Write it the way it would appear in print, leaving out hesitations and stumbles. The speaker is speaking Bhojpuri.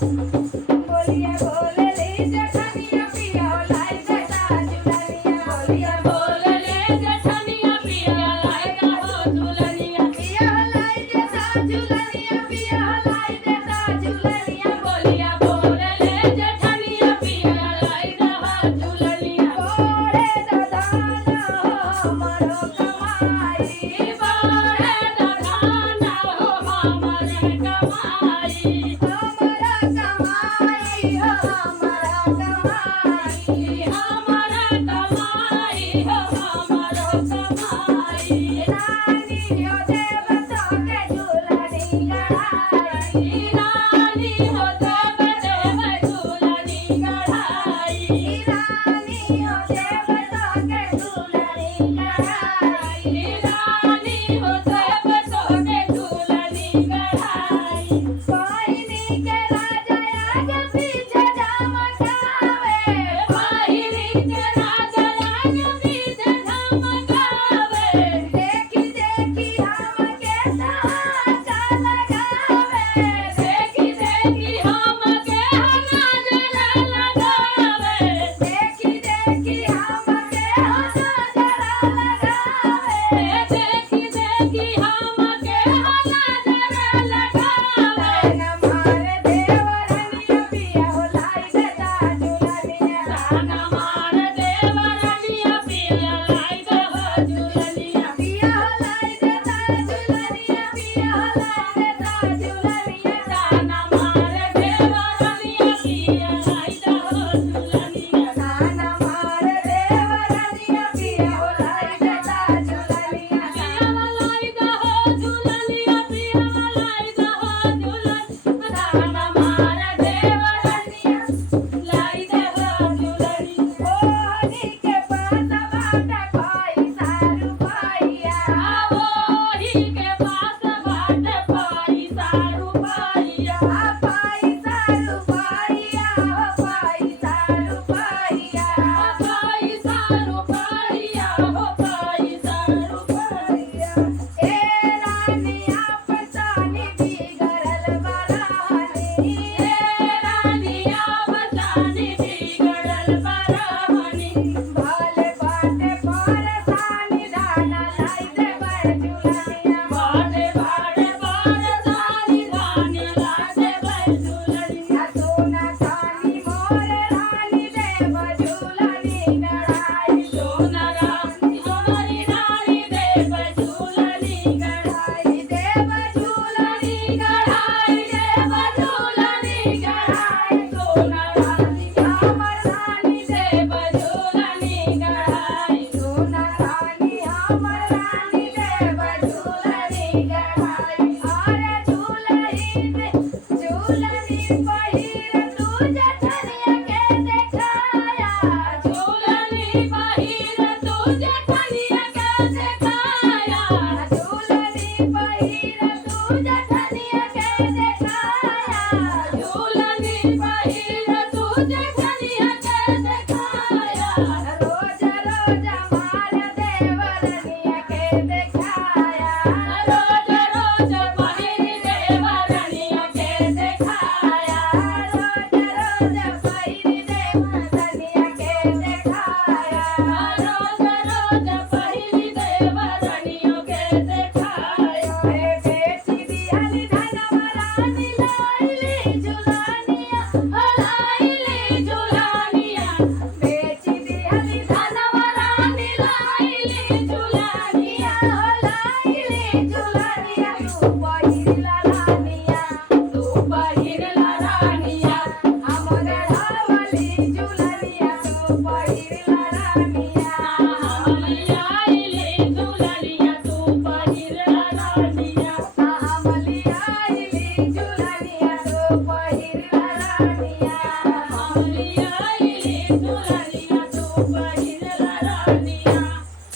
बोलिया बोलले जठनिया पिया लाई देता झुलनिया बोलिया बोलले जठनिया पिया लाई देता झुलनिया पिया लाई देता झुलनिया पिया लाई देता झुलनिया बोलिया बोलले जठनिया पिया लाई देता झुलनिया बोले दधाना हमरो कमाई बोले दधाना हमरे कमाई हमरा कमाई हो हमरा कमाई हमरा कमाई हो हमरो कमाई रानी हो देव तो के झूलनी गढ़ाई रानी हो देव झूलनी गढ़ाई रानी हो देव तो के झूलनी गढ़ाई रानी हो देव तो के झूलनी गढ़ाई पहिनी के राजा आगे पीछे झमकावे पहिनी के राजा आगे पीछे झमकावे देखी देखी हमके तमाचा लगावे देखी देखी हमके नजर लगावे देखी देखी हमके नजर लगावे देखी देखी हमके नजर लगावे नमारे देवरनिया पिया हो लाई देता झुलनिया नमारे देवरनिया पिया लाई देता झुलनिया पिया हो लाई देता झुलनिया पिया हो लाई देता झुलनिया नमारे देवरनिया पिया लाई देता झुलनिया नमारे देवरनिया पिया हो लाई देता झुलनिया पिया हो लाई देता झुलनिया पिया हो लाई देता झुलनिया नमारे देवरनिया लाई देता झुलनिया ओही के पास बाटा पैसा रुपैया ओही के पास बाटा पैसा रुपैया पैसा रुपैया पैसा रुपैया पैसा रुपैया पैसा रुपैया ए रानी आपसानी बिगड़ल बरहनी ए रानी आपसानी बिगड़ल बरहनी भले बाटे परेशानी दाना लाई देबै झुलनिया भले बाटे परेशानी दाना लाई देबै झुलनिया सोना चानी मोरे रानी देबै झुलनी गढ़ाई सोना रानी हमारी रानी देबै झुलनी गढ़ाई देबै झुलनी गढ़ाई देबै झुलनी गढ़ाई सोना रानी हमर रानी देबै झुलनी गढ़ाई सोना रानी हमर रानी देबै झुलनी गढ़ाई अरे झुलनी पहिर